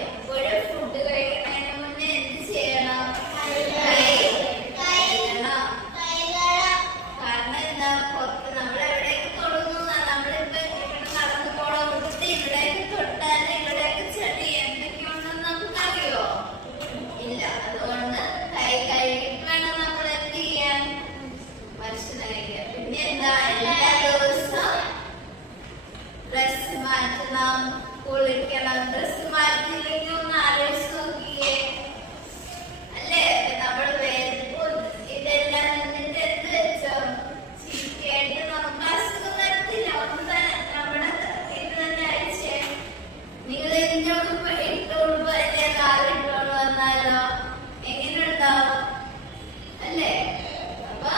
എപ്പോഴും ഫുഡ് കഴിക്കുന്നതിന് മുന്നേ എന്ത് ചെയ്യണം? കാരണം എന്താ, പുറത്ത് നമ്മളെവിടെയൊക്കെ തൊടുന്നു, നമ്മളിപ്പോ ഇവിടെ നടന്നു പോണ കൂട്ടത്തിൽ ഇവിടെയൊക്കെ തൊട്ടാൽ ഇവിടെയൊക്കെ ചെടി എന്തൊക്കെയുണ്ടെന്ന് നമുക്കറിയോ? ഇല്ല. അതുകൊണ്ട് കൈ കഴുകിട്ട് വേണം നമ്മൾ എന്ത് ചെയ്യാൻ? ഭക്ഷണം കഴിക്കാൻ. പിന്നെ എന്താ, എല്ലാ ദിവസവും ഡ്രസ് മാറ്റണം, കുളിക്കണം. ഡ്രസ് മാറ്റില്ലെങ്കിൽ ഒന്ന് ആലോചിച്ച് നോക്കിയേ, അല്ലേ? നമ്മൾ ഇതെല്ലാം നിന്നിട്ട് എന്ത് വെച്ചോ, ചീത്തയായിട്ട് നമുക്ക് അസുഖം വരത്തില്ല. ഒന്ന് നമ്മുടെ ഇത് തന്നെ അയച്ചേ. നിങ്ങൾ ഇതിനോട് ഇട്ടോണ്ട് വലിയ കാറിട്ടോണ്ട് വന്നാലോ എങ്ങനെ ഉണ്ടാവും, അല്ലേ? അപ്പൊ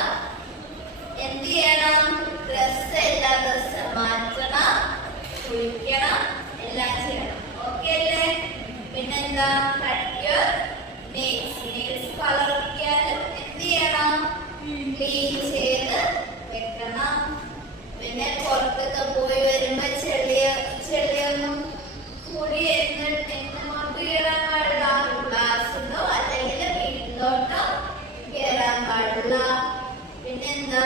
എന്ത് ചെയ്യണം? ഡ്രസ് എല്ലാ ദിവസം മാറ്റണം, കുളിക്കണം, എല്ലാം ചെയ്യണം. ഓക്കെ അല്ലേ? പിന്നെന്താ, നെയിൽസ് കളർ ചെയ്യാനും എന്ത് ചെയ്യണം? ക്ലീൻ ചെയ്ത് വെക്കണം. പിന്നെ പുറത്തൊക്കെ പോയി വരുമ്പോ ചെളിയൊന്നും കൂടി എങ്ങോട്ട് കയറാൻ പാടില്ല. ക്ലാസ്സിലോ അല്ലെങ്കിൽ വീട്ടിലോട്ടോ കയറാൻ പാടില്ല. പിന്നെന്താ,